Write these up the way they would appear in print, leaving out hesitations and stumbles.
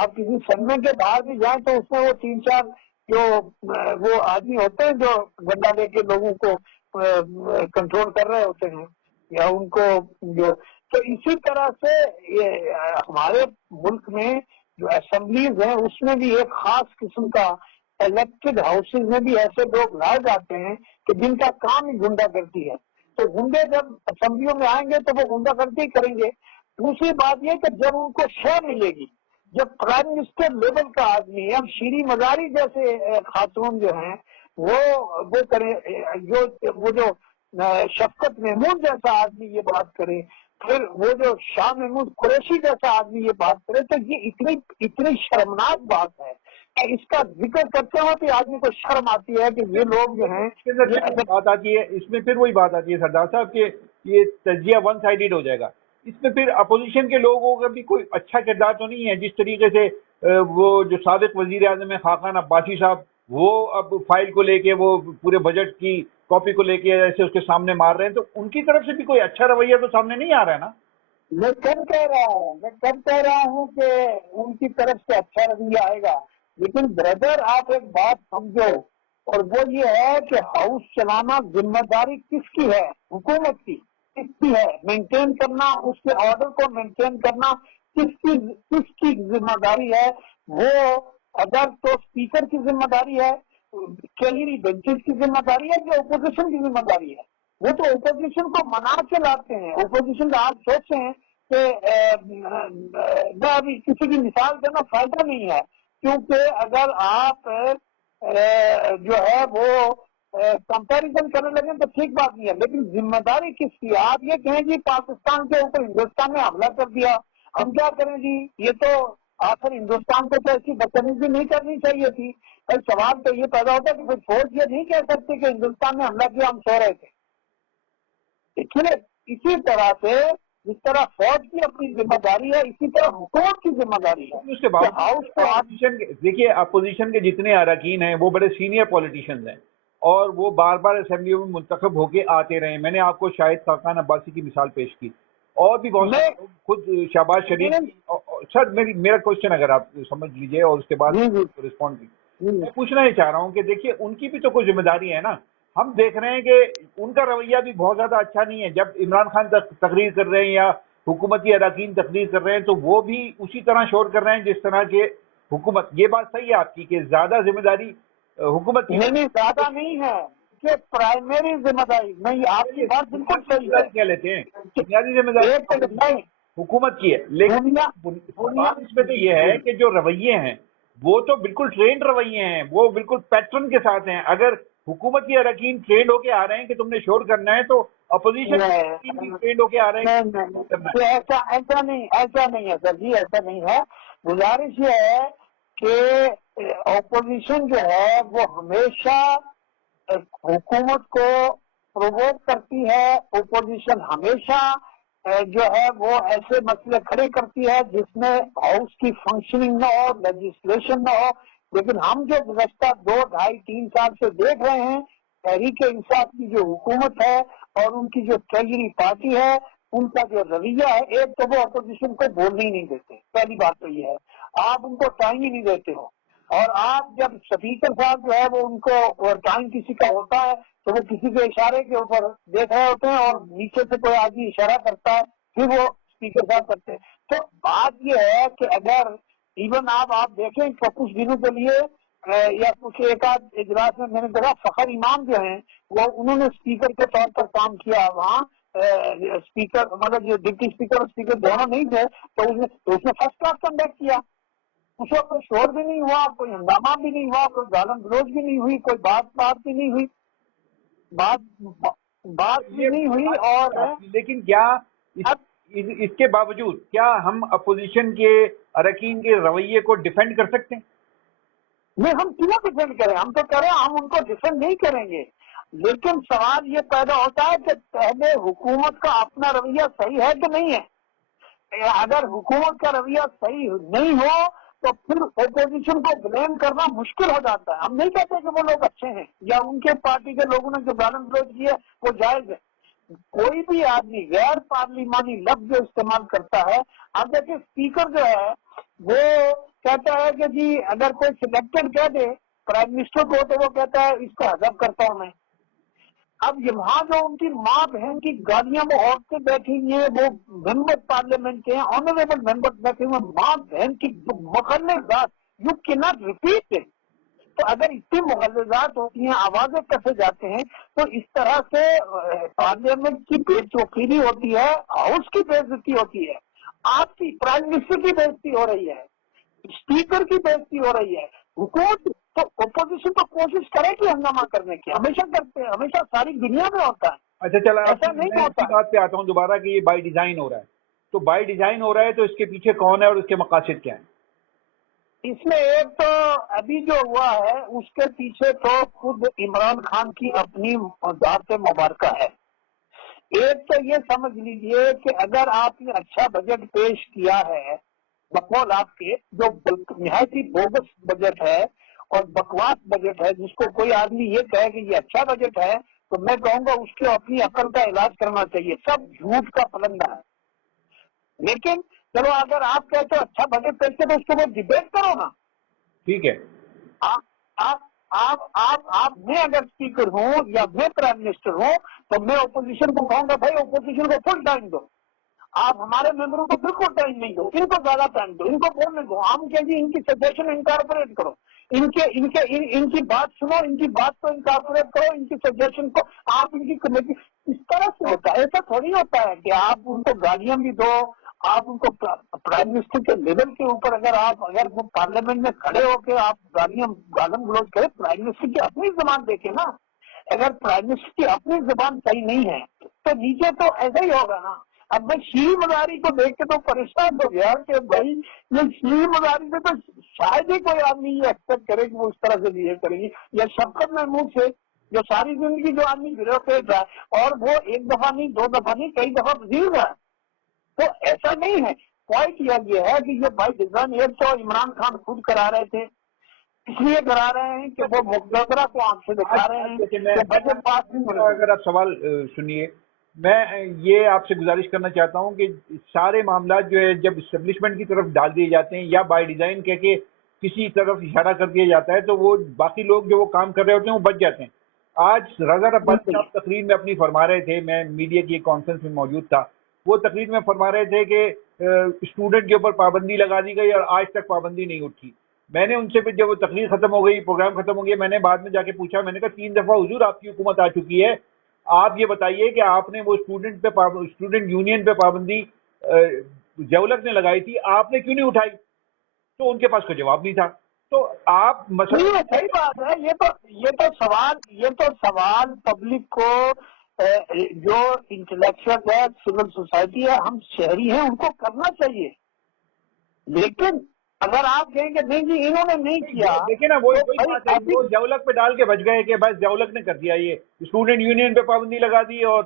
آپ کسی سننے کے باہر بھی جائیں تو اس میں وہ 3-4 جو وہ آدمی ہوتے ہیں جو گندا لے کے لوگوں کو کنٹرول کر رہے ہوتے ہیں یا ان کو جو، تو اسی طرح سے یہ ہمارے ملک میں جو اسمبلیز ہیں اس میں بھی ایک خاص قسم کا الیکٹڈ ہاؤسز میں بھی ایسے لوگ لائے جاتے ہیں کہ جن کا کام ہی گنڈا گردی ہے. تو گنڈے جب اسمبلیوں میں آئیں گے تو وہ گنڈا گردی کریں گے. دوسری بات یہ کہ جب ان کو شے ملے گی، جب پرائم منسٹر لیول کا آدمی اب شیریں مزاری جیسے خاتون جو ہیں وہ کرے، جو شفقت محمود جیسا آدمی یہ بات کرے، پھر وہ جو شاہ محمود قریشی جیسا آدمی یہ بات کرے، تو یہ اتنی شرمناک بات ہے کہ اس کا ذکر کرتے ہوئے آدمی کو شرم آتی ہے کہ یہ لوگ جو ہیں بات آتی ہے اس میں، پھر وہی بات آتی ہے سردار صاحب کہ یہ تجزیہ ون سائیڈڈ ہو جائے گا. اس میں پھر اپوزیشن کے لوگوں کا بھی کوئی اچھا کردار تو نہیں ہے. جس طریقے سے وہ جو سابق وزیر اعظم ہے خاقان عباسی صاحب، وہ اب فائل کو لے کے وہ پورے بجٹ کی کاپی کو لے کے ایسے اس کے سامنے مار رہے ہیں، تو ان کی طرف سے بھی کوئی اچھا رویہ تو سامنے نہیں آ رہا ہے نا. میں کب کہہ رہا ہوں کہ ان کی طرف سے اچھا رویہ آئے گا، لیکن بردر آپ ایک بات سمجھو، اور وہ یہ ہے کہ ہاؤس چلانا ذمہ داری کس کی ہے؟ حکومت کی. کس کی ہے مینٹین کرنا، اس کے آرڈر کو مینٹین کرنا کس کی ذمہ داری ہے؟ وہ اگر تو اسپیکر کی ذمہ داری ہے، کیلری بینچز کی ذمہ داری ہے کہ اپوزیشن کی ذمہ داری ہے؟ وہ تو اپوزیشن کو منا کے لاتے ہیں. اپوزیشن کا آپ سوچیں کہ میں ابھی کسی کی مثال دینا فائدہ نہیں ہے، کیونکہ اگر آپ جو ہے وہ کمپیریزن کرنے لگے تو ٹھیک بات نہیں ہے، لیکن ذمہ داری کس کی؟ آپ یہ کہیں جی پاکستان کے اوپر ہندوستان نے حملہ کر دیا، ہم کیا کریں جی؟ یہ تو آخر ہندوستان کو تو ایسی بدتمیزی نہیں کرنی چاہیے تھی. سوال تو یہ پیدا ہوتا ہے کہ پھر فوج یہ نہیں کہہ سکتے کہ ہندوستان نے حملہ کیا، ہم سو رہے تھے. اسی طرح سے جس طرح فوج کی اپنی ذمہ داری ہے، اسی طرح حکومت کی ذمہ داری ہے. اس کے بعد دیکھیے اپوزیشن کے جتنے اراکین ہیں وہ بڑے سینئر پولیٹیشنز ہیں اور وہ بار بار اسمبلیوں میں منتخب ہو کے آتے رہے. میں نے آپ کو شاہد خاقان عباسی کی مثال پیش کی، اور بھی بہت سارے لوگ، خود شہباز شریف. سر میرا کوشچن اگر آپ سمجھ لیجئے اور اس کے بعد رسپونڈ کیجیے. میں پوچھنا یہ چاہ رہا ہوں کہ دیکھیے ان کی بھی تو کوئی ذمہ داری ہے نا. ہم دیکھ رہے ہیں کہ ان کا رویہ بھی بہت زیادہ اچھا نہیں ہے. جب عمران خان تقریر کر رہے ہیں یا حکومتی اراکین تقریر کر رہے ہیں تو وہ بھی اسی طرح شور کر رہے ہیں جس طرح کے حکومت. یہ بات صحیح ہے آپ کی کہ زیادہ ذمہ داری حکومت کی نہیں، زیادہ نہیں ہے کہ پرائمری ذمہ داری. نہیں، آپ کی بات بالکل صحیح ہے. کیا لیتے ہیں بنیادی ذمہ داری حکومت کی ہے، لیکن اس میں تو یہ ہے کہ جو رویے ہیں وہ تو بالکل ٹرینڈ رویے ہیں، وہ بالکل پیٹرن کے ساتھ ہیں. اگر حکومت کے اراکین ٹرینڈ ہو کے آ رہے ہیں کہ تم نے شور کرنا ہے تو اپوزیشن ٹرینڈ ہو کے آ رہے ہیں. ایسا نہیں ہے سر جی، ایسا نہیں ہے. گزارش یہ ہے کہ اپوزیشن جو ہے وہ ہمیشہ حکومت کو پرووک کرتی ہے. اپوزیشن ہمیشہ جو ہے وہ ایسے مسئلے کھڑے کرتی ہے جس میں ہاؤس کی فنکشننگ نہ ہو، لیجسلیشن نہ ہو. لیکن ہم جو گزشتہ 2, 2.5, 3 سال سے دیکھ رہے ہیں، تحریک انصاف کی جو حکومت ہے اور ان کی جو ٹریجری پارٹی ہے، ان کا جو رویہ ہے، ایک تو وہ اپوزیشن کو بولنے ہی نہیں دیتے. پہلی بات تو یہ ہے، آپ ان کو ٹائم ہی نہیں دیتے ہو. اور آپ جب اسپیکر صاحب جو ہے وہ ان کو ٹائم کسی کا ہوتا ہے تو وہ کسی کے اشارے کے اوپر دیکھ رہے ہوتے ہیں اور نیچے سے کوئی آدمی اشارہ کرتا ہے پھر وہ اسپیکر صاحب کرتے ہیں. تو بات یہ ہے کہ اگر ایون آپ دیکھیں کہ کچھ دنوں کے لیے یا کچھ ایک آدھ اجلاس میں نے دیکھا فخر امام جو ہیں وہ انہوں نے اسپیکر کے طور پر کام کیا. وہاں اسپیکر مطلب جو ڈپٹی اسپیکر اور اسپیکر دونوں نہیں تھے تو اس نے فرسٹ کلاس کنڈکٹ کیا. اس وقت کوئی شور بھی نہیں ہوا، کوئی ہنگامہ بھی نہیں ہوا، کوئی گالم گلوچ بھی نہیں ہوئی، کوئی بات بھی نہیں ہوئی، بات بھی نہیں ہوئی. اور لیکن کیا اس کے باوجود کیا ہم اپوزیشن کے اراکین کے رویے کو ڈیفینڈ کر سکتے ہیں؟ نہیں، ہم کیوں ڈیفینڈ کریں؟ ہم تو کہہ رہے ہیں ہم ان کو ڈیفینڈ نہیں کریں گے، لیکن سوال یہ پیدا ہوتا ہے کہ پہلے حکومت کا اپنا رویہ صحیح ہے کہ نہیں ہے. اگر حکومت کا رویہ صحیح نہیں ہو تو پھر اپوزیشن کو بلیم کرنا مشکل ہو جاتا ہے. ہم نہیں کہتے کہ وہ لوگ اچھے ہیں یا ان کے پارٹی کے لوگوں نے جو گالم گلوچ کی ہے وہ جائز ہے. کوئی بھی آدمی غیر پارلیمانی لفظ جو استعمال کرتا ہے، اب دیکھیں اسپیکر جو ہے وہ کہتا ہے کہ جی اگر کوئی سلیکٹڈ کہہ دے پرائم منسٹر کو تو وہ کہتا ہے اس کو حذف کرتا ہوں میں. اب یہاں جو ان کی ماں بہن کی گاڑیاں میں عورتیں بیٹھی ہوئی ہیں، وہ ممبر پارلیمنٹ کے ہیں، آنریبل ممبر بیٹھے ہوئے، ماں بہن کی مغلظات، یو کی ناٹ ریپیٹ اٹ. تو اگر اتنی مغلظات ہوتی ہیں، آوازیں کسے جاتے ہیں، تو اس طرح سے پارلیمنٹ کی بے چوکیری ہوتی ہے، ہاؤس کی بے عزتی ہوتی ہے، آپ کی پرائم منسٹر کی بے عزتی ہو رہی ہے، اسپیکر کی بے عزتی ہو رہی ہے. حکومت تو اپوزیشن تو کوشش کرے کہ ہنگامہ کرنے کی، ہمیشہ کرتے ہیں، ہمیشہ ساری دنیا میں ہوتا ہے. اچھا چلا، ایسا نہیں میں ہوتا. اسی بات پہ آتا ہوں دوبارہ کہ یہ بائی ڈیزائن ہو رہا ہے. تو بائی ڈیزائن ہو رہا ہے تو اس کے پیچھے کون ہے اور اس کے مقاصد کیا ہیں؟ اس میں ایک تو ابھی جو ہوا ہے اس کے پیچھے تو خود عمران خان کی اپنی ذات مبارکہ ہے. ایک تو یہ سمجھ لیجئے کہ اگر آپ نے اچھا بجٹ پیش کیا ہے، بقول آپ کے جو نہایت ہی بوگس بجٹ ہے اور بکواس بجٹ ہے، جس کو کوئی آدمی یہ کہے کہ یہ اچھا بجٹ ہے تو میں کہوں گا اس کو اپنی عقل کا علاج کرنا چاہیے. سب جھوٹ کا پلندہ ہے. لیکن چلو اگر آپ کہتے ہو اچھا بجٹ پیش کرو تو اس کو وہ ڈبیٹ کرو نا. ٹھیک ہے. آپ میں اگر اسپیکر ہوں یا میں پرائم منسٹر ہوں تو میں اپوزیشن کو کہوں گا بھائی اپوزیشن کو فل ٹائم دو، آپ ہمارے ممبروں کو بالکل ٹائم نہیں دو، ان کو زیادہ ٹائم دو، ان کو بولنے دو. ہم کہ جی ان کی سجیشن انکارپوریٹ کرو، ان کی بات سنو، ان کی بات کو انکارپوریٹ کرو، ان کی سجیشن کو آپ ان کی کمیٹی. اس طرح سے ہوتا ہے. ایسا تھوڑی ہوتا ہے کہ آپ ان کو گالیاں بھی دو، آپ ان کو پرائم منسٹر کے لیول کے اوپر اگر وہ پارلیمنٹ میں کھڑے ہو کے آپ گالم گلوچ کرے. پرائم منسٹر کی اپنی زبان دیکھیں نا. اگر پرائم منسٹر کی اپنی زبان صحیح نہیں ہے تو نیچے تو ایسا ہی ہوگا نا. اب میں شیری مزاری کو دیکھ کے تو پریشان ہو گیا کہ بھائی یہ شیری مزاری سے تو شاید ہی کوئی آدمی یہ ایکسپیکٹ کرے کہ وہ اس طرح سے بہیو کرے گی. یا شفقت محمود سے جو ساری زندگی جو آدمی بیوروکریٹ ہے اور وہ ایک دفعہ نہیں، دو دفعہ نہیں، کئی دفعہ وزیر ہے. تو ایسا نہیں ہے. پوائنٹ یہ ہے کہ یہ بائی ڈیزائن ایک تو عمران خان خود کرا رہے تھے، اس لیے کرا رہے ہیں کہ وہ مقدرہ کو آنکھ سے دکھا رہے ہیں کہ بجٹ پاس نہیں ہونا. اگر آپ سوال سنیے، میں یہ آپ سے گزارش کرنا چاہتا ہوں کہ سارے معاملات جو ہے جب اسٹیبلشمنٹ کی طرف ڈال دیے جاتے ہیں یا بائی ڈیزائن کہہ کے کسی طرف اشارہ کر دیا جاتا ہے تو وہ باقی لوگ جو وہ کام کر رہے ہوتے ہیں وہ بچ جاتے ہیں. آج رضا ربانی صاحب تقریر میں اپنی فرما رہے تھے، میں میڈیا کی ایک کانفرنس میں موجود تھا، وہ تقریر میں فرما رہے تھے کہ اسٹوڈنٹ کے اوپر پابندی لگا دی گئی اور آج تک پابندی نہیں اٹھی. میں نے ان سے جب وہ تقریر ختم ہو گئی، پروگرام ختم ہو گیا، میں نے بعد میں جا کے پوچھا، میں نے کہا 3 دفعہ حضور آپ کی حکومت آ چکی ہے، آپ یہ بتائیے کہ آپ نے وہ اسٹوڈنٹ یونین پہ پابندی جولک نے لگائی تھی، آپ نے کیوں نہیں اٹھائی؟ تو ان کے پاس کوئی جواب نہیں تھا. تو آپ نہیں، صحیح بات ہے. یہ تو سوال پبلک کو جو انٹلیکچوئل ہے، سول سوسائٹی ہے، ہم شہری ہیں، ان کو کرنا چاہیے. لیکن اگر آپ کہیں کہ نہیں جی انہوں نے نہیں کیا، دیکھیں نا وہی بات ہے، وہ جولک پہ ڈال کے بچ گئے کہ بس جولک نے کر دیا، یہ اسٹوڈنٹ یونین پہ پابندی لگا دی اور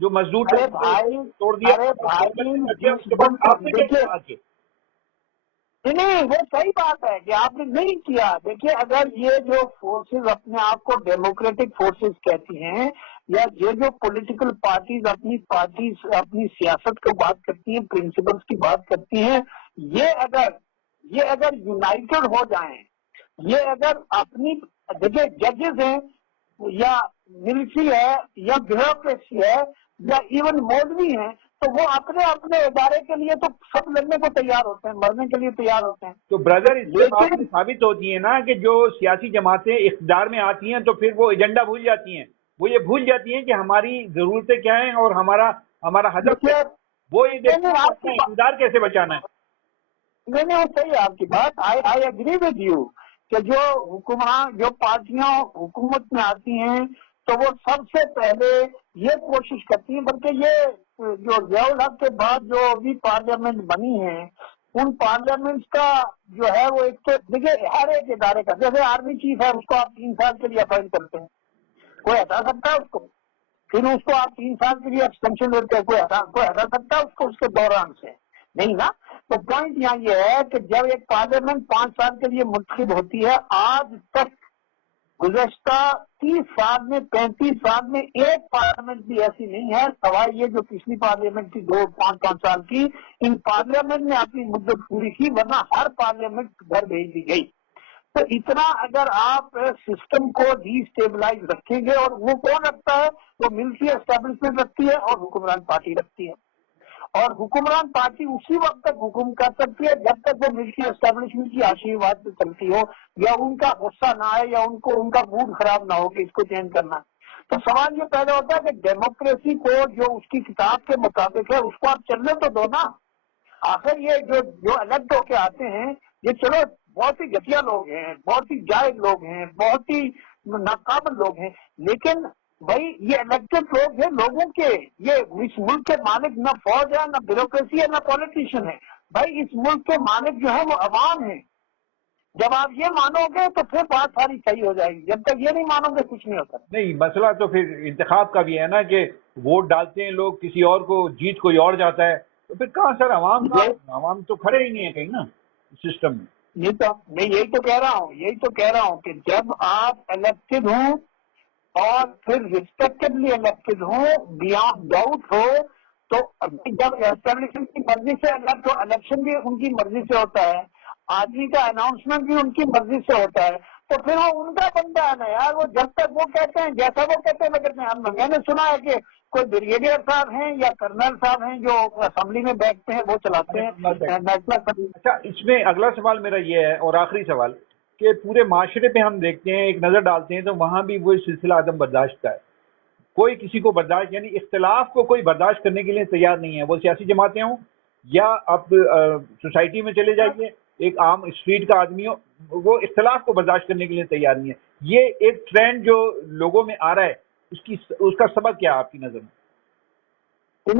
جو مزدور توڑ دیا. نہیں، وہ صحیح بات ہے کہ آپ نے نہیں کیا. دیکھیے اگر یہ جو فورسز اپنے آپ کو ڈیموکریٹک فورسز کہتی ہیں یا یہ جو پولیٹیکل پارٹیز اپنی سیاست کی بات کرتی ہیں، پرنسپلز کی بات کرتی ہیں، یہ اگر یونائٹڈ ہو جائیں، یہ اگر اپنی دیکھیے ججز ہیں یا ملٹری ہے یا بیوروکریسی ہے یا ایون مولوی ہیں، تو وہ اپنے ادارے کے لیے تو سب لڑنے کو تیار ہوتے ہیں، مرنے کے لیے تیار ہوتے ہیں. تو بردر اس سے بات ثابت ہوتی ہے نا کہ جو سیاسی جماعتیں اقتدار میں آتی ہیں تو پھر وہ ایجنڈا بھول جاتی ہیں، وہ یہ بھول جاتی ہیں کہ ہماری ضرورتیں کیا ہیں اور ہمارا ہدف کیا ہے. وہ یہ دیکھتے ہیں اقتدار کیسے بچانا ہے. نہیں، وہ صحیح ہے آپ کی بات. آئی ایگری ود یو کہ جو حکمران، جو پارٹیاں حکومت میں آتی ہیں تو وہ سب سے پہلے یہ کوشش کرتی ہیں، بلکہ یہ جو ضیاء الحق کے بعد جو ابھی پارلیمنٹ بنی ہے ان پارلیمنٹ کا جو ہے وہ ایک تو دیکھیے ہر ایک ادارے کا، جیسے آرمی چیف ہے اس کو آپ 3 سال کے لیے اپوائنٹ کرتے ہیں، کوئی ہٹا سکتا ہے اس کو؟ پھر اس کو آپ 3 سال کے لیے ایکسٹینشن دیتے ہیں، کوئی ہٹا سکتا ہے اس کو اس کے دوران سے؟ نہیں نا. تو پوائنٹ یہاں یہ ہے کہ جب ایک پارلیمنٹ 5 سال کے لیے منتخب ہوتی ہے، آج تک گزشتہ 30 سال میں 35 سال میں ایک پارلیمنٹ بھی ایسی نہیں ہے سوائے یہ جو پچھلی پارلیمنٹ کی 5 سال کی، ان پارلیمنٹ نے اپنی مدت پوری کی، ورنہ ہر پارلیمنٹ گھر بھیج دی گئی۔ تو اتنا اگر آپ سسٹم کو ڈی اسٹیبلائز رکھیں گے، اور وہ کون رکھتا ہے؟ وہ ملٹری اسٹیبلشمنٹ رکھتی ہے اور حکمران پارٹی رکھتی ہے، اور حکمران پارٹی اسی وقت تک حکم کر سکتی ہے جب تک وہ ملٹری اسٹیبلشمنٹ کی آشیرواد سے چلتی ہو، یا ان کا غصہ نہ آئے، یا ان کا موڈ خراب نہ ہو کہ اس کو چینج کرنا۔ تو سوال یہ پیدا ہوتا ہے کہ ڈیموکریسی کو جو اس کی کتاب کے مطابق ہے اس کو آپ چلنے تو دو نا۔ آخر یہ جو الیکٹ ہو کے آتے ہیں، یہ چلو بہت ہی گھٹیا لوگ ہیں، بہت ہی جاہل لوگ ہیں، بہت ہی ناقابل لوگ ہیں، لیکن بھائی یہ الیکٹڈ لوگ ہیں لوگوں کے، یہ اس ملک کے مالک نہ فوج ہے، نہ بیوروکریسی ہے، نہ پولیٹیشین ہے۔ بھائی اس ملک کے مالک جو ہے وہ عوام ہیں۔ جب آپ یہ مانو گے تو پھر بات ساری صحیح ہو جائے گی، جب تک یہ نہیں مانو گے کچھ نہیں ہوتا۔ نہیں، مسئلہ تو پھر انتخاب کا بھی ہے نا کہ ووٹ ڈالتے ہیں لوگ کسی اور کو، جیت کوئی اور جاتا ہے، تو پھر کہاں سر عوام تو کھڑے ہی نہیں ہے کہیں نا سسٹم میں۔ میں یہی تو کہہ رہا ہوں کہ جب آپ الیکٹڈ ہوں اور پھر ریسپیکٹبلی الیکٹڈ ہوں، بیانڈ ڈاؤٹ ہو، تو جب اسٹیبلشمنٹ کی مرضی سے الیکٹ ہو، الیکشن بھی ان کی مرضی سے ہوتا ہے، آدمی کا اناؤنسمنٹ بھی ان کی مرضی سے ہوتا ہے، تو پھر وہ ان کا بندہ ہے نا یار۔ وہ جب تک وہ کہتے ہیں جیسا وہ کہتے ہیں کرتے ہیں۔ میں نے سنا ہے کہ کوئی بریگیڈیئر صاحب ہیں یا کرنل صاحب ہیں جو اسمبلی میں بیٹھتے ہیں، وہ چلاتے ہیں نیشنل اسمبلی۔ اچھا، اس میں اگلا سوال میرا یہ ہے اور آخری سوال کہ پورے معاشرے پہ ہم دیکھتے ہیں، ایک نظر ڈالتے ہیں تو وہاں بھی وہی سلسلہ عدم برداشت کا ہے۔ کوئی کسی کو برداشت، یعنی اختلاف کو کوئی برداشت کرنے کے لیے تیار نہیں ہے، وہ سیاسی جماعتیں ہوں یا اب سوسائٹی میں چلے جائیے، ایک عام اسٹریٹ کا آدمی ہو، وہ اختلاف کو برداشت کرنے کے لیے تیار نہیں ہے۔ یہ ایک ٹرینڈ جو لوگوں میں آ رہا ہے، اس کا سبب کیا ہے آپ کی نظر میں؟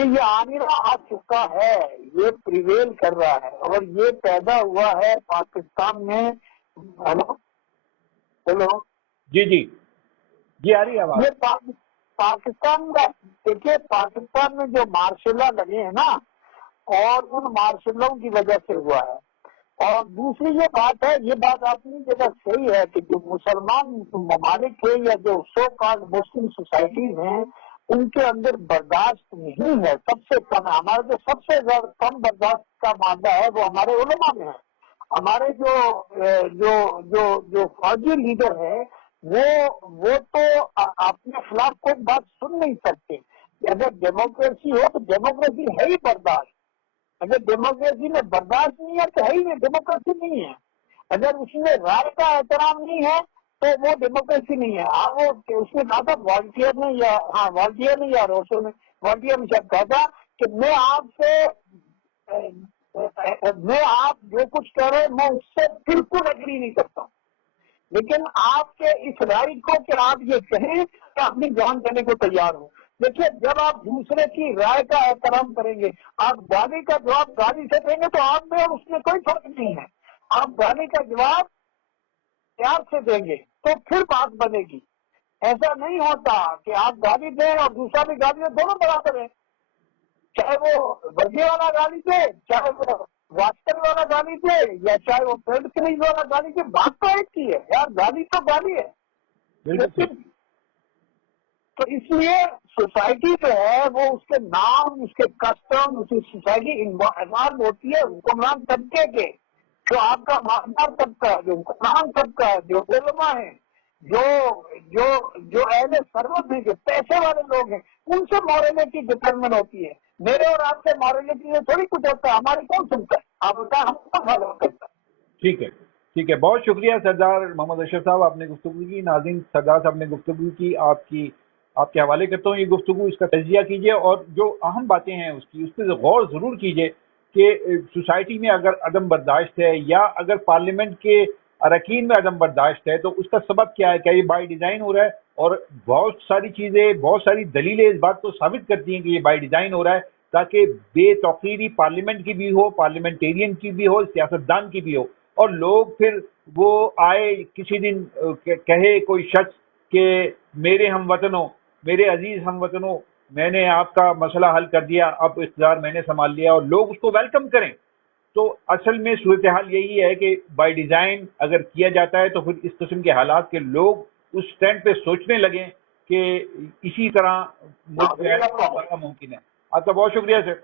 یہ آمرہ آ چکا ہے، یہ پریویل کر رہا ہے، اور یہ پیدا ہوا ہے پاکستان میں۔ ہیلو جی آ رہی ہے آواز؟ یہ پاکستان کا دیکھیے، پاکستان میں جو مارشل لا لگے ہیں نا، اور ان مارشل لاؤں کی وجہ سے ہوا ہے۔ اور دوسری یہ بات ہے، یہ بات اپنی جگہ صحیح ہے کہ جو مسلمان ممالک ہیں یا جو سو کالڈ مسلم سوسائٹیز ہیں، ان کے اندر برداشت نہیں ہے، سب سے کم ہے۔ ہمارا جو سب سے زیادہ کم برداشت کا معاملہ ہے وہ ہمارے علماء میں ہے۔ ہمارے جو فوجی لیڈر ہے وہ تو اپنے خلاف کوئی بات سن نہیں سکتے۔ اگر ڈیموکریسی ہو تو ڈیموکریسی ہے ہی برداشت۔ اگر ڈیموکریسی میں برداشت نہیں ہے تو ہے ہی نہیں، ڈیموکریسی نہیں ہے۔ اگر اس میں رائے کا احترام نہیں ہے تو وہ ڈیموکریسی نہیں ہے۔ وہ اس نے کہا تھا والٹیئر نے یا روسو نے، والٹیئر نے شاید کہا تھا کہ میں آپ جو کچھ کہہ رہے ہیں میں اس سے بالکل ایگری نہیں کرتا ہوں، لیکن آپ کے اس رائٹ کو کہ آپ یہ کہیں کہ اپنی جان دینے کو تیار ہوں۔ دیکھیے، جب آپ دوسرے کی رائے کا احترام کریں گے، آپ گالی کا جواب گالی سے دیں گے تو آپ میں اور اس میں کوئی فرق نہیں ہے۔ آپ گالی کا جواب پیار سے دیں گے تو پھر بات بنے گی۔ ایسا نہیں ہوتا کہ آپ گالی دیں اور دوسرا بھی گالی دے، دونوں برابر ہیں، چاہے وہ ورزی والا گالی دے، چاہے وہ واسکر والا گالی دے، یا چاہے وہ پیڈ کریز والا گالی دے، بات تو ایک ہی ہے یار، گالی تو گالی ہے۔ لیکن تو اس لیے سوسائٹی جو ہے وہ اس کے نام، اس کے کسٹم، اس کی سوسائٹی انوالو ہوتی ہے حکمران طبقے کے، جو آپ کا مالدار طبقہ ہے، جو حکمران طبقہ ہے، جو علماء ہیں، جو اہل ثروت ہیں، جو پیسے والے لوگ ہیں، ان سے مورالٹی ڈٹرمن ہوتی ہے۔ میرے اور آپ سے مورالٹی سے تھوڑی کچھ ہوتا ہے، ہماری کون سنتا ہے؟ آپ بتائیں، ہم کون فالو کرتا ہے؟ ٹھیک ہے، بہت شکریہ سردار محمد اشرف صاحب، آپ نے گفتگو کی۔ ناظرین، سردار صاحب نے گفتگو کی، آپ کے حوالے کرتا ہوں یہ گفتگو، اس کا تجزیہ کیجئے اور جو اہم باتیں ہیں اس پہ غور ضرور کیجئے کہ سوسائٹی میں اگر عدم برداشت ہے یا اگر پارلیمنٹ کے اراکین میں عدم برداشت ہے تو اس کا سبب کیا ہے؟ کیا یہ بائی ڈیزائن ہو رہا ہے؟ اور بہت ساری چیزیں، بہت ساری دلیلیں اس بات کو ثابت کرتی ہیں کہ یہ بائی ڈیزائن ہو رہا ہے تاکہ بے توقیری پارلیمنٹ کی بھی ہو، پارلیمنٹیرین کی بھی ہو، سیاستدان کی بھی ہو، اور لوگ پھر وہ آئے کسی دن کہے کوئی شخص کہ میرے ہم وطنوں، میرے عزیز ہم وطنوں، میں نے آپ کا مسئلہ حل کر دیا، اب اقتدار میں نے سنبھال لیا، اور لوگ اس کو ویلکم کریں۔ تو اصل میں صورتحال یہی ہے کہ بائی ڈیزائن اگر کیا جاتا ہے تو پھر اس قسم کے حالات کے لوگ اس سٹینڈ پہ سوچنے لگیں کہ اسی طرح ملک میں ممکن ہے. آپ کا بہت شکریہ سر.